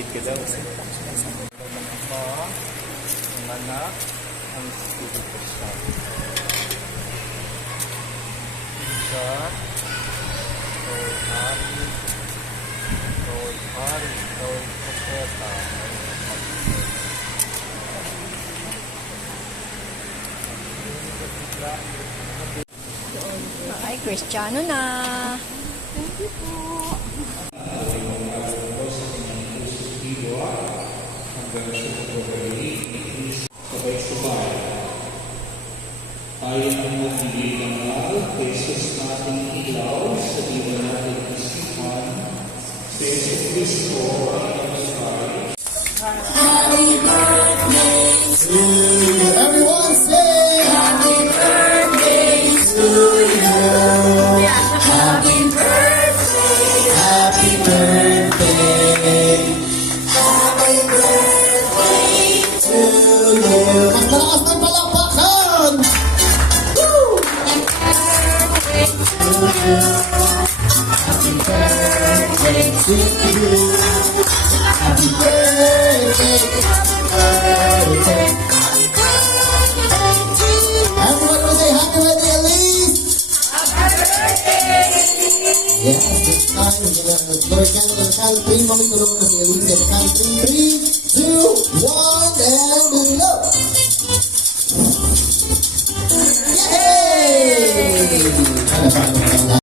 Mahilig ka daw. Ama, ang anak, ang Espiritu Santo. God, Lord Hari, Lord Hari, Lord Propeta, Ay, Kristiyano na. Thank you po. Tayo ang nagiging banal, Jesus nating ilaw sa diwa natin isipan, sa Yesu Cristo ang Panginoon. Happy birthday to you. Everyone say happy birthday to you. Happy birthday, happy birthday. Happy birthday to you. Mas malakas ng palakpakan. Woo! Happy birthday to you. Happy birthday, happy birthday. Everyone will say happy birthday, Elise. Happy birthday. Yes, this time we're gonna Lord Candle, Mommy tulungan na si Elise and Candle. 3,